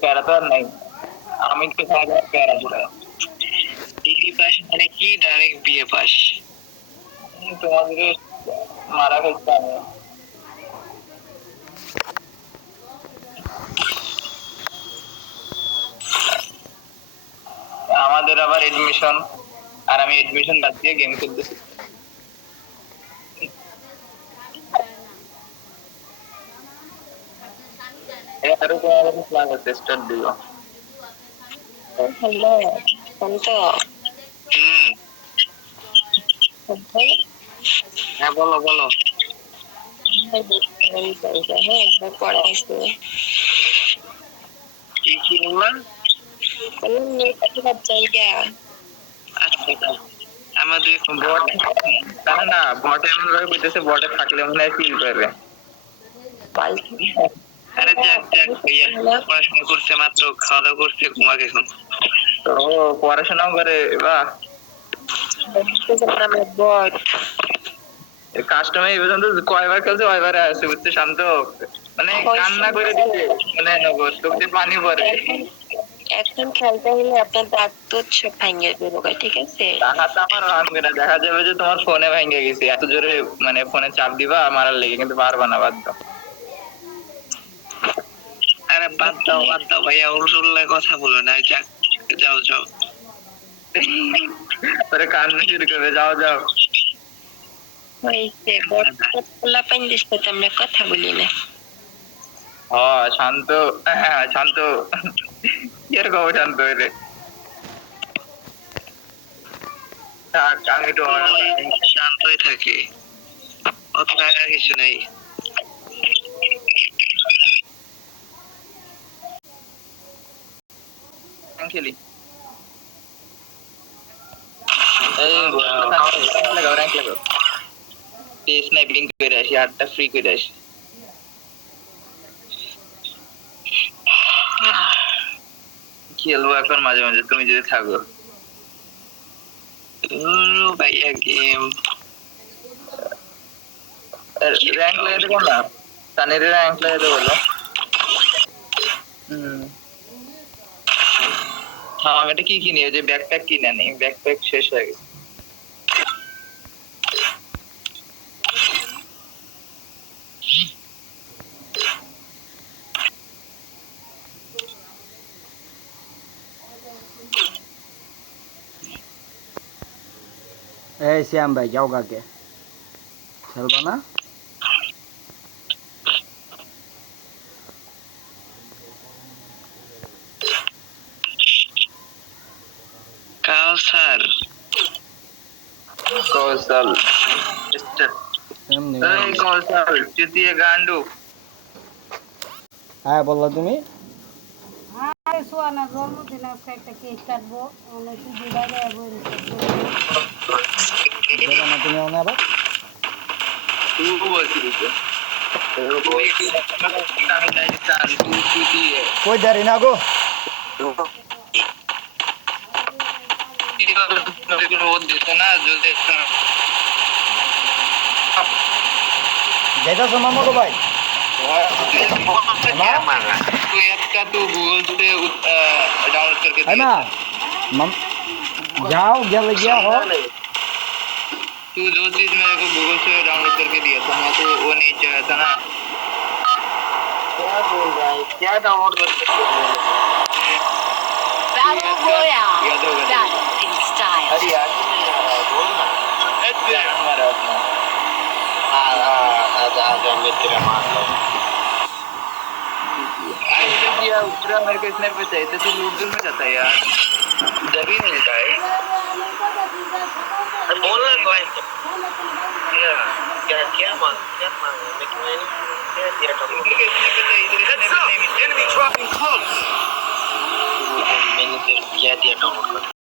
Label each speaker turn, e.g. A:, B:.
A: প্যারা তো আর নাই। আমি তো থাকব প্যারা পুরো
B: ডিগ্রি পাস মানে কি? Direct BA pass.
A: তোমাদের মারা আমি। আমাদের আবার এডমিশন আর আমি এডমিশন বাদ দিয়ে গেম খেলতেছি। এবারে তোমাদের ক্লাস আছে স্টার্ট দিও
C: হ্যালো শান্ত
B: হুম হ্যাঁ বলো বলো
C: হ্যাঁ পড়াইছে
B: কি কি বললাম
C: বললাম মেয়েটাকে বাদ জায়গা
B: আচ্ছা আচ্ছা। আমার দুই
A: বট না না বট এমন ভাবে কইতেছে বটে থাকলে মনে হয় ফিল করবে
C: পাল্টি
B: আরে যাক যাক ভাইয়া পড়াশোনা করছে মাত্র খাওয়া দাওয়া করছে ঘুমাকে এখন।
A: ও পড়াশোনাও করে বাহ। কাস্টমার এই পর্যন্ত কয়বার খেলছে কয়বারে বুঝছে শান্ত। মানে কান্না করে দিচ্ছে মানে নগর চোখ পানি পড়ে
C: এখন খেলতে হলে আপনার দাঁত তো সব ভাঙিয়ে দেবো ঠিক আছে?
A: টাকা তো আমার ভাঙবে না দেখা যাবে যে তোমার ফোনে ভেঙে গেছে। এত জোরে মানে ফোনে চাপ দিবা মারার লেগে কিন্তু পারবা না বাদ দাও
B: আরে বাদ দাও বাদ দাও ভাইয়া উল্টোল্লায় কথা বলো না যাক যাও যাও।
A: পরে কান্না শুরু করবে যাও যাও।
C: হয়েছে সাথে আমরা কথা বলি না।
A: হ শান্ত হ্যাঁ শান্ত। কীরকম শান্ত রে? থাক আমি
B: শান্তই থাকে। অত কিছু নেই।
A: খেলি করে আসি আটটা ফ্রি করে আসি। খেলব এখন মাঝে মাঝে তুমি যদি থাকো।
B: ভাইয়া গেম
A: র্যাঙ্ক লাগাতে কোন না? তানের র্যাঙ্ক লাগাতে বলো। হুম। হ্যাঁ আমি এটা কি কিনি? ওই যে ব্যাকপ্যাক কিনে নি ব্যাকপ্যাক শেষ হয়ে গেছে।
D: এই শ্যাম ভাই, যাও কাকে। খেলবা না?
A: কৌশল কৌশল তৃতীয় গান্ডু
D: হ্যাঁ বলল তুমি। তুমি আবার? কই দাঁড়ি না গো। যাইতাছো মামা গো ভাই
A: तू ऐप का तू गूगल से डाउनलोड करके
D: है ना मम जाओ गया गया हो
A: तू जो चीज मेरे को गूगल से डाउनलोड करके दिया था मैं तो वो नहीं चाहा था ना
B: क्या बोल रहा है क्या डाउनलोड कर सकते
E: Battle Royale.
A: याद होगा
E: Battle in style.
B: अरे याद ही नहीं
A: अरे किया उत्तरा मेरे को इतने पे चाहिए तो लूट में जाता है यार जब ही मिलता है
B: अरे बोल ना कोई क्या क्या क्या मांग क्या मांग मैं मैंने क्या दिया डाउनलोड
A: इधर नहीं मिलता
B: मैंने तेरे क्या दिया डाउनलोड कर।